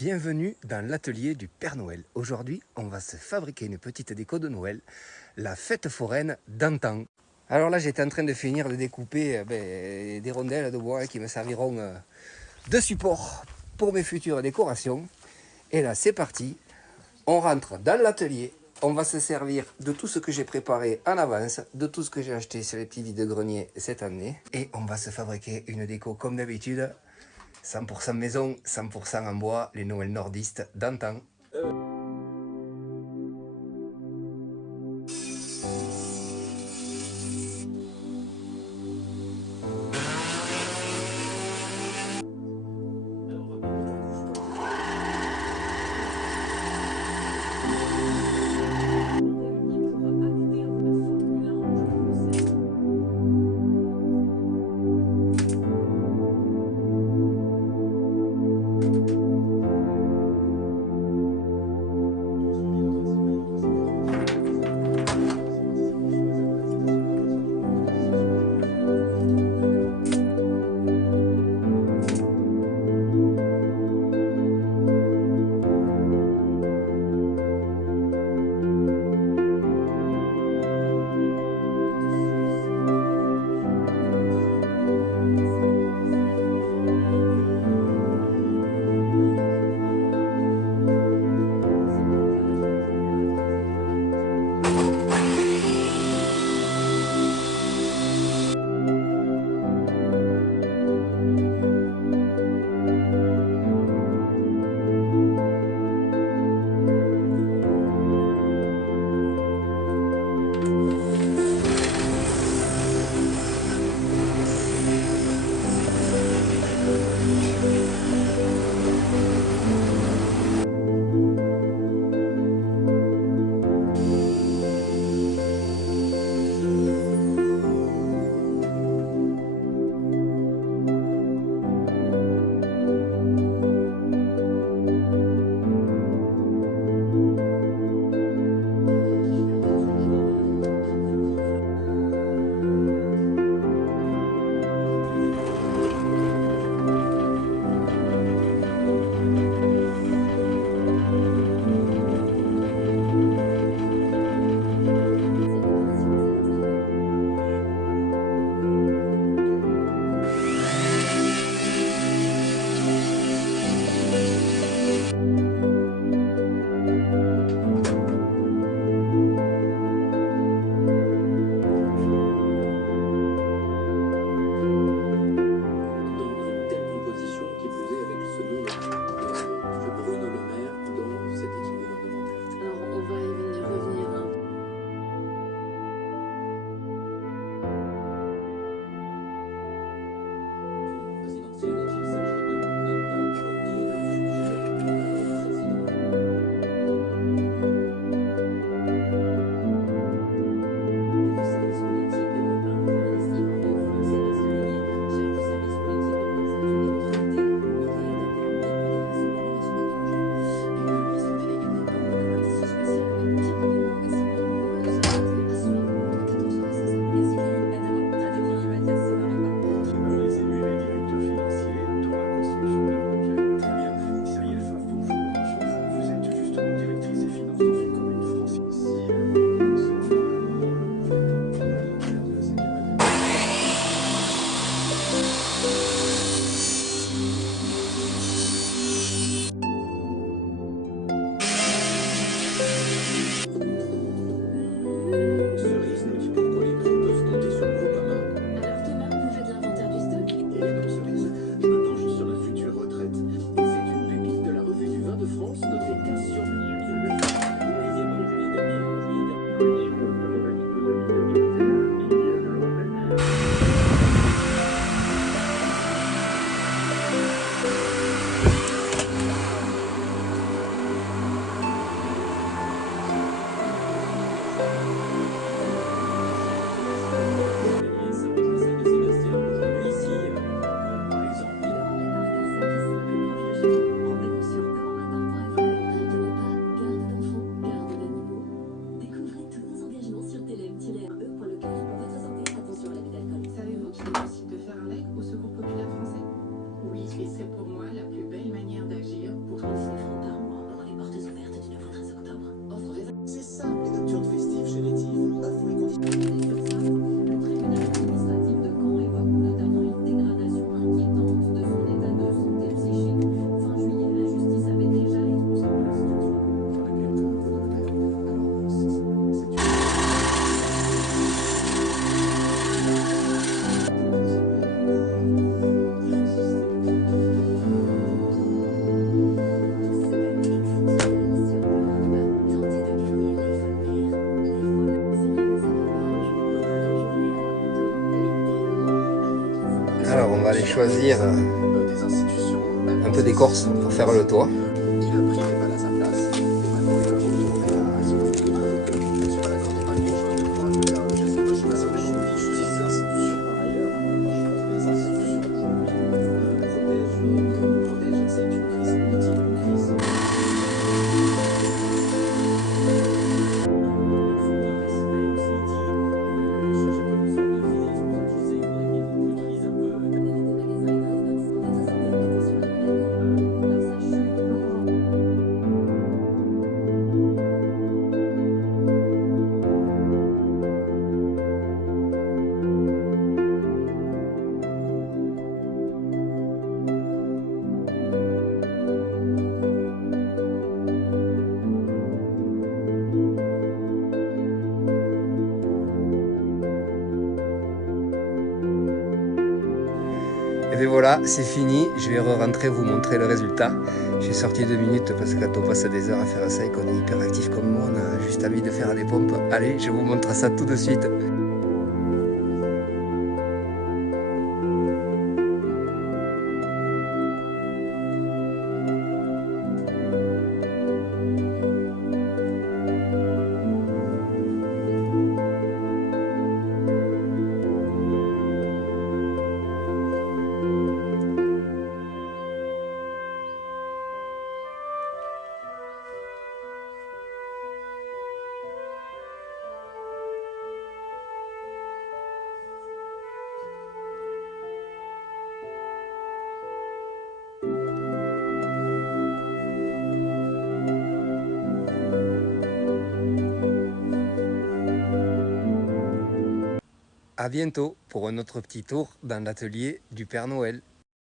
Bienvenue dans l'atelier du Père Noël. Aujourd'hui, on va se fabriquer une petite déco de Noël, la fête foraine d'antan. Alors là, j'étais en train de finir de découper des rondelles de bois qui me serviront de support pour mes futures décorations. Et là, c'est parti. On rentre dans l'atelier. On va se servir de tout ce que j'ai préparé en avance, de tout ce que j'ai acheté sur les petits vides-greniers cette année. Et on va se fabriquer une déco comme d'habitude. 100% maison, 100% en bois, les Noëls nordistes d'antan. choisir un peu d'écorce pour faire le toit. Et bien voilà, c'est fini. Je vais rentrer vous montrer le résultat. J'ai sorti 2 minutes parce que quand on passe des heures à faire ça et qu'on est hyper actif comme moi, on a juste envie de faire des pompes. Allez, je vous montre ça tout de suite. À bientôt pour un autre petit tour dans l'atelier du Père Noël.